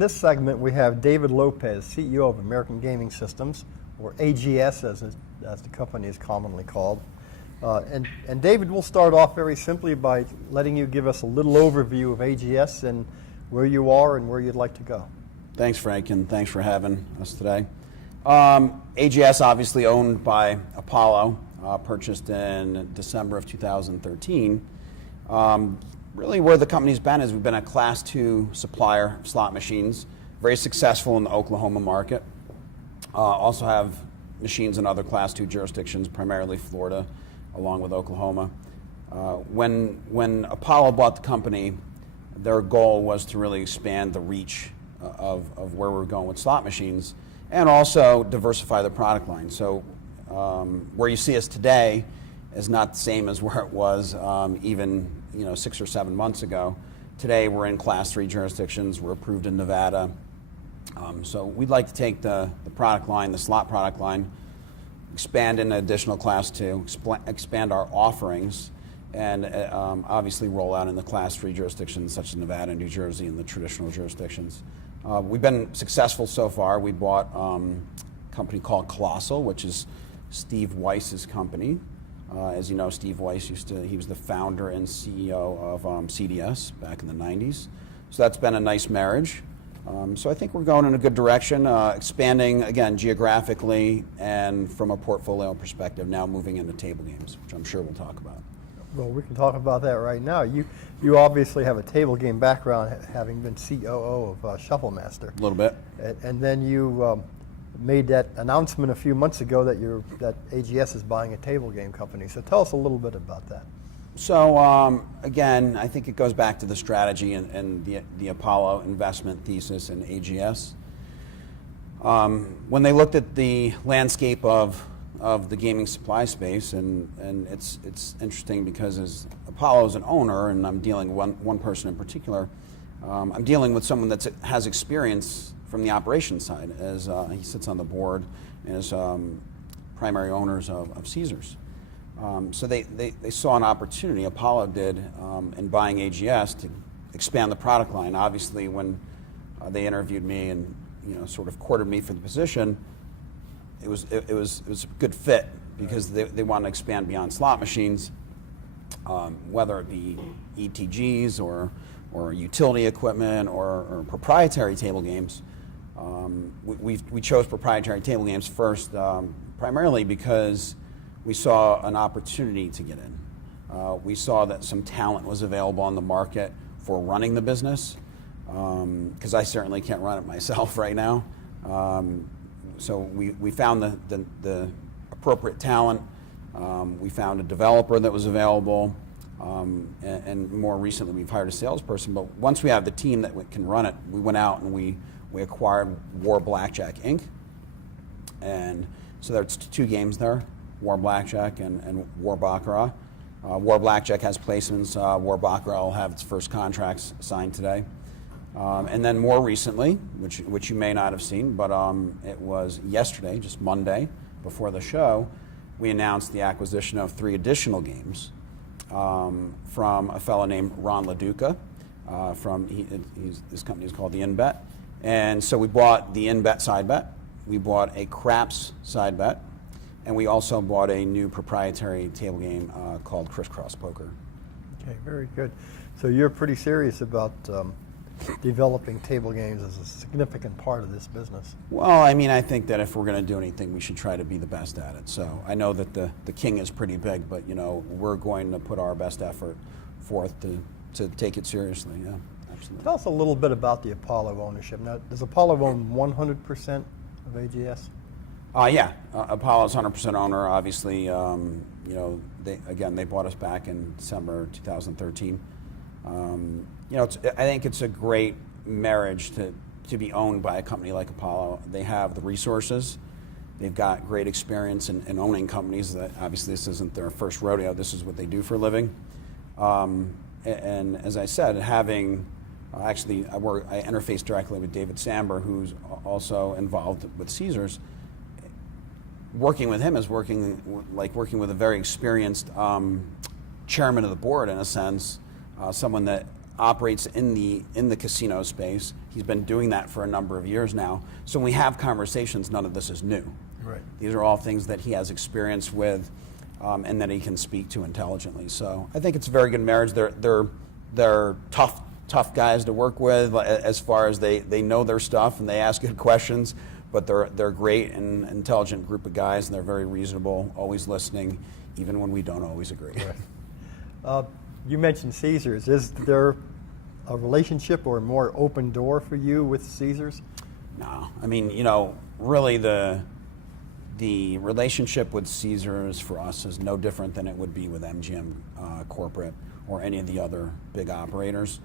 this segment, we have David Lopez, CEO of American Gaming Systems, or AGS as the company is commonly called. And David, we'll start off very simply by letting you give us a little overview of AGS and where you are and where you'd like to go. Thanks, Frank, and thanks for having us today. AGS, obviously owned by Apollo, purchased in December of 2013. Really where the company's been is we've been a Class II supplier of slot machines, very successful in the Oklahoma market. Also have machines in other Class II jurisdictions, primarily Florida, along with Oklahoma. When Apollo bought the company, their goal was to really expand the reach of where we're going with slot machines and also diversify the product line. So where you see us today is not the same as where it was even 6 or 7 months ago. Today we're in Class III jurisdictions. We're approved in Nevada. So we'd like to take the product line, the slot product line, expand into additional Class II, expand our offerings, and obviously roll out in the Class III jurisdictions such as Nevada, New Jersey, and the traditional jurisdictions. We've been successful so far. We bought a company called Colossal, which is Steve Weiss's company. As you know, Steve Weiss he was the founder and CEO of CDS back in the 90s. So that's been a nice marriage. So I think we're going in a good direction, expanding, again, geographically and from a portfolio perspective, now moving into table games, which I'm sure we'll talk about. Well, we can talk about that right now. You obviously have a table game background, having been COO of Shufflemaster. A little bit. And then you made that announcement a few months ago that AGS is buying a table game company. So tell us a little bit about that. So again, I think it goes back to the strategy and the Apollo investment thesis in AGS. When they looked at the landscape of the gaming supply space, and it's interesting because as Apollo is an owner, and I'm dealing with one person in particular, I'm dealing with someone that has experience from the operations side, as he sits on the board and is primary owners of Caesars. So they saw an opportunity, Apollo did, in buying AGS to expand the product line. Obviously, when they interviewed me and sort of courted me for the position, it was a good fit because they want to expand beyond slot machines, whether it be ETGs or utility equipment or proprietary table games. We chose proprietary table games first, primarily because we saw an opportunity to get in. We saw that some talent was available on the market for running the business, because I certainly can't run it myself right now. So we found the appropriate talent. We found a developer that was available, and more recently we've hired a salesperson. But once we have the team that can run it, we went out and we acquired War Blackjack Inc. And so there's 2 games there, War Blackjack and War Baccarat. War Blackjack has placements. War Baccarat will have its first contracts signed today. And then more recently, which you may not have seen, but it was yesterday, just Monday, before the show, we announced the acquisition of 3 additional games from a fellow named Ron LaDuca. His company is called the InBet. And so we bought the InBet side bet, we bought a Craps side bet, and we also bought a new proprietary table game called Crisscross Poker. Okay, very good. So you're pretty serious about developing table games as a significant part of this business. Well, I mean, I think that if we're going to do anything, we should try to be the best at it. So I know that the king is pretty big, but we're going to put our best effort forth to take it seriously. Yeah, absolutely. Tell us a little bit about the Apollo ownership. Now, does Apollo own 100% of AGS? Yeah, Apollo's 100% owner. Obviously, they bought us back in December 2013. I think it's a great marriage to be owned by a company like Apollo. They have the resources. They've got great experience in owning companies. That obviously this isn't their first rodeo. This is what they do for a living. And as I said, having I interface directly with David Samber, who's also involved with Caesars. Working with him is working with a very experienced chairman of the board, in a sense, someone that operates in the casino space. He's been doing that for a number of years now. So when we have conversations, none of this is new. Right. These are all things that he has experience with, and that he can speak to intelligently. So I think it's a very good marriage. They're tough guys to work with, as far as they know their stuff and they ask good questions. But they're great and intelligent group of guys, and they're very reasonable, always listening, even when we don't always agree. Right. You mentioned Caesars. Is there a relationship or a more open door for you with Caesars? No, I mean, really the relationship with Caesars for us is no different than it would be with MGM Corporate or any of the other big operators.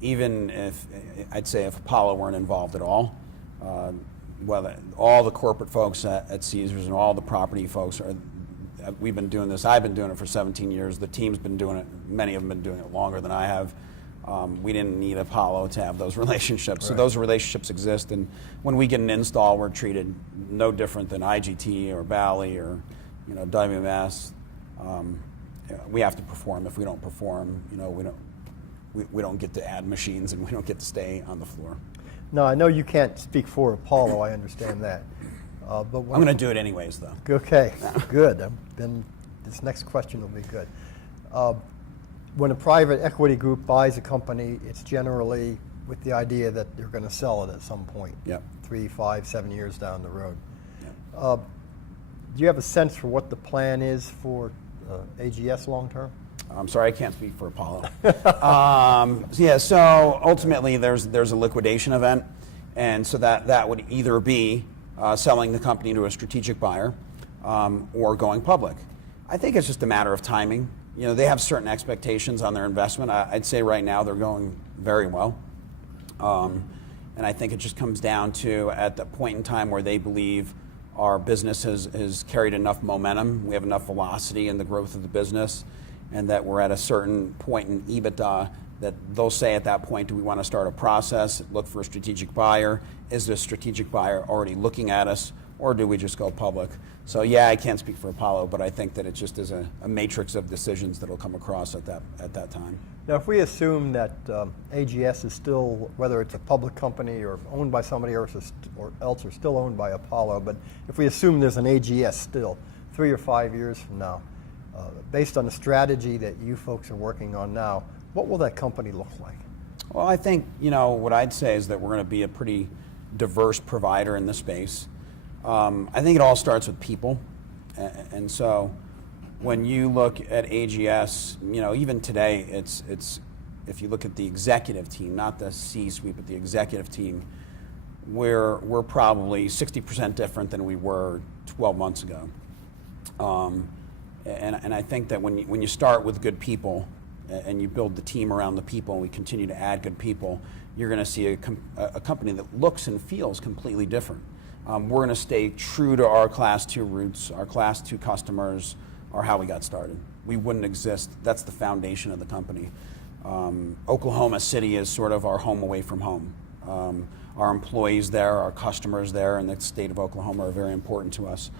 Even if, I'd say if Apollo weren't involved at all, whether all the corporate folks at Caesars and all the property folks we've been doing this. I've been doing it for 17 years. The team's been doing it. Many of them have been doing it longer than I have. We didn't need Apollo to have those relationships. Right. So those relationships exist. And when we get an install, we're treated no different than IGT or Bally or WMS. We have to perform. If we don't perform, we don't get to add machines and we don't get to stay on the floor. No, I know you can't speak for Apollo. I understand that. But I'm going to do it anyways, though. Okay, good. Then this next question will be good. When a private equity group buys a company, it's generally with the idea that they're going to sell it at some point. Yep. 3, 5, 7 years down the road. Yep. Do you have a sense for what the plan is for AGS long term? I'm sorry, I can't speak for Apollo. So ultimately there's a liquidation event, and so that would either be selling the company to a strategic buyer or going public. I think it's just a matter of timing. They have certain expectations on their investment. I'd say right now they're going very well. And I think it just comes down to at the point in time where they believe our business has carried enough momentum, we have enough velocity in the growth of the business, and that we're at a certain point in EBITDA that they'll say at that point, do we want to start a process, look for a strategic buyer? Is the strategic buyer already looking at us, or do we just go public? So I can't speak for Apollo, but I think that it just is a matrix of decisions that will come across at that time. Now, if we assume that AGS is still, whether it's a public company or owned by somebody else or still owned by Apollo, but if we assume there's an AGS still 3 or 5 years from now, based on the strategy that you folks are working on now, what will that company look like? Well, I think, what I'd say is that we're going to be a pretty diverse provider in this space. I think it all starts with people. And so when you look at AGS, even today, it's if you look at the executive team, not the C-suite, but the executive team, we're probably 60% different than we were 12 months ago. And I think that when you start with good people and you build the team around the people and we continue to add good people, you're going to see a company that looks and feels completely different. We're going to stay true to our Class 2 roots, our Class 2 customers are how we got started. We wouldn't exist. That's the foundation of the company. Oklahoma City is sort of our home away from home. Our employees there, our customers there, and the state of Oklahoma are very important to us.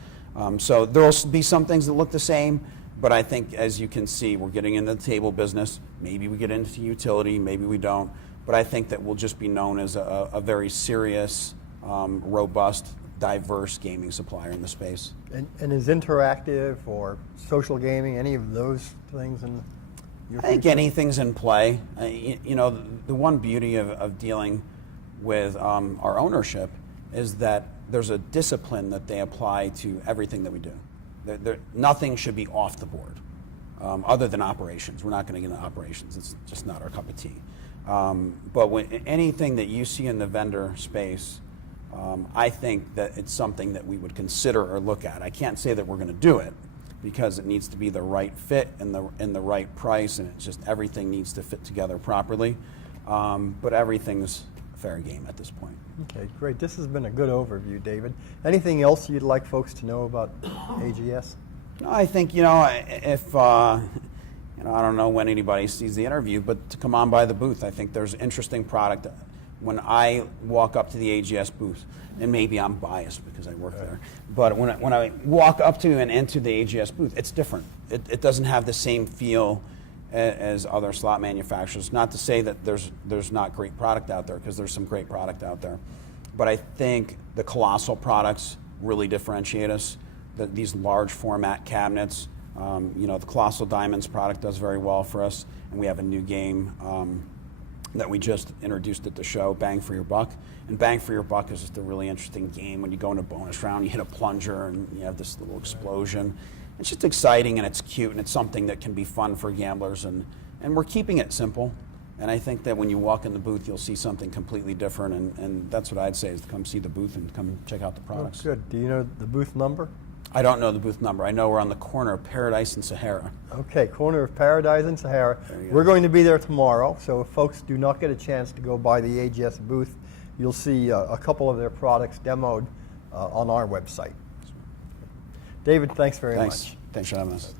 So there will be some things that look the same, but I think, as you can see, we're getting into the table business. Maybe we get into utility, maybe we don't. But I think that we'll just be known as a very serious, robust, diverse gaming supplier in the space. And is interactive or social gaming, any of those things in your I think future? anything's in play. The one beauty of dealing with our ownership is that there's a discipline that they apply to everything that we do. Nothing should be off the board, other than operations. We're not going to get into operations. It's just not our cup of tea. But anything that you see in the vendor space, I think that it's something that we would consider or look at. I can't say that we're going to do it because it needs to be the right fit and the right price, and it's just everything needs to fit together properly. But everything's fair game at this point. Okay, great. This has been a good overview, David. Anything else you'd like folks to know about AGS? No, I think, if, I don't know when anybody sees the interview, but to come on by the booth, I think there's interesting product. When I walk up to the AGS booth, and maybe I'm biased because I work there, but when I walk up to and into the AGS booth, it's different. It doesn't have the same feel as other slot manufacturers. Not to say that there's not great product out there, because there's some great product out there. But I think the Colossal products really differentiate us. These large format cabinets, the Colossal Diamonds product does very well for us, and we have a new game that we just introduced at the show, Bang for Your Buck. And Bang for Your Buck is just a really interesting game. When you go into a bonus round, you hit a plunger and you have this little explosion. It's just exciting and it's cute and it's something that can be fun for gamblers, and we're keeping it simple. And I think that when you walk in the booth, you'll see something completely different, and that's what I'd say, is to come see the booth and come check out the products. Oh, good. Do you know the booth number? I don't know the booth number. I know we're on the corner of Paradise and Sahara. Okay, corner of Paradise and Sahara. go. We're going to be there tomorrow, so if folks do not get a chance to go by the AGS booth, you'll see a couple of their products demoed on our website. David, thanks very much. Thanks for having us.